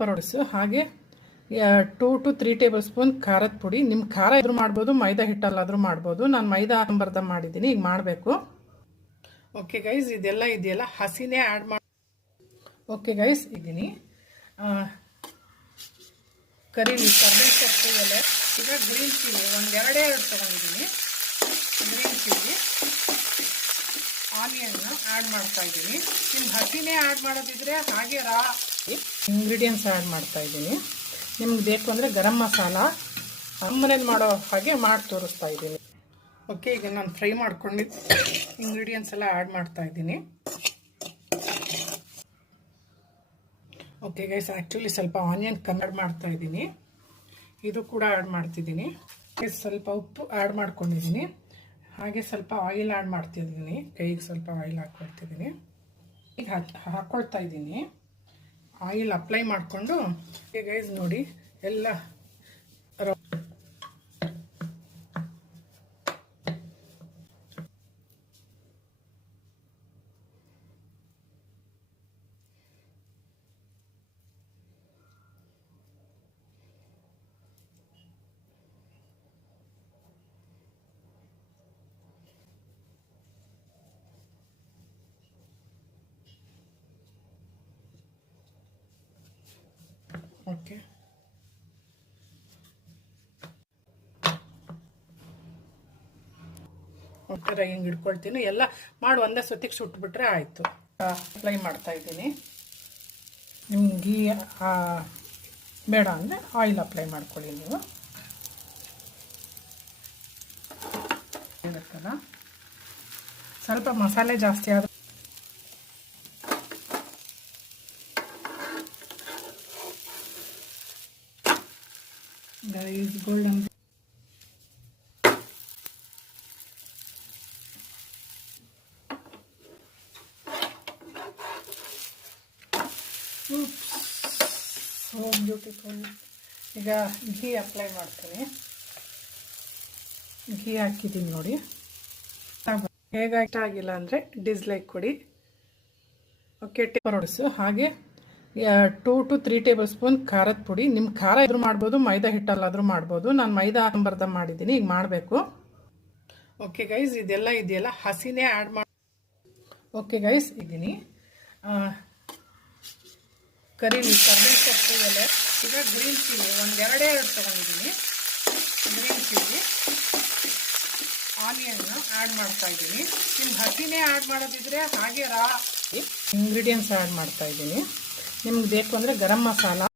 ಪರೋಡಿಸು, ಹಾಗೆ 2 to 3 table spoon ಖಾರದ ಪುಡಿ. ನಿಮ್ಮ ಖಾರ ಇದ್ರೂ ಮಾಡ್ಬೋದು, ಮೈದಾ ಹಿಟ್ಟಲ್ಲಾದರೂ ಮಾಡ್ಬೋದು. ನಾನು ಮೈದಾ ನಂಬರ್ದ ಮಾಡಿದ್ದೀನಿ, ಈಗ ಮಾಡಬೇಕು. ಓಕೆ ಗೈಸ್, ಇದೆಲ್ಲ ಇದೆಯಲ್ಲ ಹಸಿನೇ ಆ್ಯಡ್ ಮಾಡಿ. ಓಕೆ ಗೈಸ್, ಇದ್ದೀನಿ ಕರಿಬೇವು ಸೊಪ್ಪು ಎಲೆ. ಈಗ ಗ್ರೀನ್ ಚಿಲ್ಲಿ ಒಂದೆರಡೇ ತೊಗೊಂಡಿದ್ದೀನಿ. ಗ್ರೀನ್ ಚಿಲ್ಲಿ, ಆನಿಯನ್ನ ಆ್ಯಡ್ ಮಾಡ್ತಾ ಇದ್ದೀನಿ. ನಿಮ್ಮ ಹಸಿನೇ ಆ್ಯಡ್ ಮಾಡೋದಿದ್ರೆ ಹಾಗೆ ರಾ ಇಂಗ್ರೀಡಿಯೆಂಟ್ಸ್ ಆ್ಯಡ್ ಮಾಡ್ತಾ ಇದ್ದೀನಿ. ನಿಮ್ಗೆ ಬೇಕು ಅಂದರೆ ಗರಂ ಮಸಾಲ ಮನೇಲಿ ಮಾಡೋ ಹಾಗೆ ಮಾಡಿ ತೋರಿಸ್ತಾ ಇದ್ದೀನಿ. ಓಕೆ, ಈಗ ನಾನು ಫ್ರೈ ಮಾಡ್ಕೊಂಡಿದ್ದು ಇಂಗ್ರೀಡಿಯೆಂಟ್ಸ್ ಎಲ್ಲ ಆ್ಯಡ್ ಮಾಡ್ತಾ ಇದ್ದೀನಿ. ಓಕೆ ಗೈಸ್, ಆ್ಯಕ್ಚುಲಿ ಸ್ವಲ್ಪ ಆನಿಯನ್ ಕಮ್ಮಿ ಮಾಡ್ತಾ ಇದ್ದೀನಿ. ಇದು ಕೂಡ ಆ್ಯಡ್ ಮಾಡ್ತಿದ್ದೀನಿ. ಸ್ವಲ್ಪ ಉಪ್ಪು ಆ್ಯಡ್ ಮಾಡ್ಕೊಂಡಿದ್ದೀನಿ. ಹಾಗೆ ಸ್ವಲ್ಪ ಆಯಿಲ್ ಆ್ಯಡ್ ಮಾಡ್ತಿದ್ದೀನಿ. ಕೈಗೆ ಸ್ವಲ್ಪ ಆಯಿಲ್ ಹಾಕ್ಕೊಳ್ತಿದ್ದೀನಿ. ಈಗ ಹಾಕ್ಕೊಳ್ತಾ ಇದ್ದೀನಿ. ಆಯಿಲ್ ಅಪ್ಲೈ ಮಾಡಿಕೊಂಡು ಗೈಸ್ ನೋಡಿ ಎಲ್ಲ ಓಕೆ ಒಂಥರ ಹಿಂಗೆ ಹಿಡ್ಕೊಳ್ತೀನಿ. ಎಲ್ಲ ಮಾಡಿ ಒಂದೇ ಸತಿಗೆ ಸುಟ್ಬಿಟ್ರೆ ಆಯಿತು. ಅಪ್ಲೈ ಮಾಡ್ತಾ ಇದ್ದೀನಿ. ನಿಮ್ಗೆ ಘೀ ಬೇಡ ಅಂದರೆ ಆಯಿಲ್ ಅಪ್ಲೈ ಮಾಡ್ಕೊಳ್ಳಿ. ನೀವು ಇರುತ್ತಲ್ಲ, ಸ್ವಲ್ಪ ಮಸಾಲೆ ಜಾಸ್ತಿ ಆದ ಗೈಸ್ ಗೋಲ್ಡನ್ ಸೋ ಬ್ಯೂಟಿಫುಲ್. ಈಗ ಘೀ ಅಪ್ಲೈ ಮಾಡ್ತೀನಿ. ಘೀ ಹಾಕಿದ್ದೀನಿ ನೋಡಿ. ಹೇಗೆ ಇಷ್ಟ ಆಗಿಲ್ಲ ಅಂದರೆ ಡಿಸ್ಲೈಕ್ ಕೊಡಿ. ಓಕೆ, ಪರೋಡಿಸು, ಹಾಗೆ 2 to 3 ಟೇಬಲ್ ಸ್ಪೂನ್ ಖಾರದ ಪುಡಿ. ನಿಮ್ಮ ಖಾರ ಇದ್ರೂ ಮಾಡ್ಬೋದು, ಮೈದಾ ಹಿಟ್ಟಲ್ಲಾದರೂ ಮಾಡ್ಬೋದು. ನಾನು ಮೈದಾ ನಂಬರ್ದ ಮಾಡಿದ್ದೀನಿ, ಈಗ ಮಾಡಬೇಕು. ಓಕೆ ಗೈಸ್, ಇದೆಲ್ಲ ಇದೆಯಲ್ಲ ಹಸಿನೇ ಆ್ಯಡ್ ಮಾಡಿ. ಓಕೆ ಗೈಸ್, ಇದ್ದೀನಿ ಕರಿಬೇವು ಸೊಪ್ಪು ಎಲೆ. ಈಗ ಗ್ರೀನ್ ಚಿಲ್ಲಿ ಒಂದೆರಡೇ ತೊಗೊಂಡಿದ್ದೀನಿ. ಗ್ರೀನ್ ಚಿಲ್ಲಿ, ಆನಿಯನ್ನ ಆ್ಯಡ್ ಮಾಡ್ತಾ ಇದ್ದೀನಿ. ನಿಮ್ಮ ಹಸಿನೇ ಆ್ಯಡ್ ಮಾಡೋದಿದ್ರೆ ಹಾಗೆ ರಾ ಇಂಗ್ರೀಡಿಯೆಂಟ್ಸ್ ಆ್ಯಡ್ ಮಾಡ್ತಾ ಇದ್ದೀನಿ. ನಿಮ್ಗೆ ಬೇಕು ಅಂದರೆ ಗರಂ ಮಸಾಲ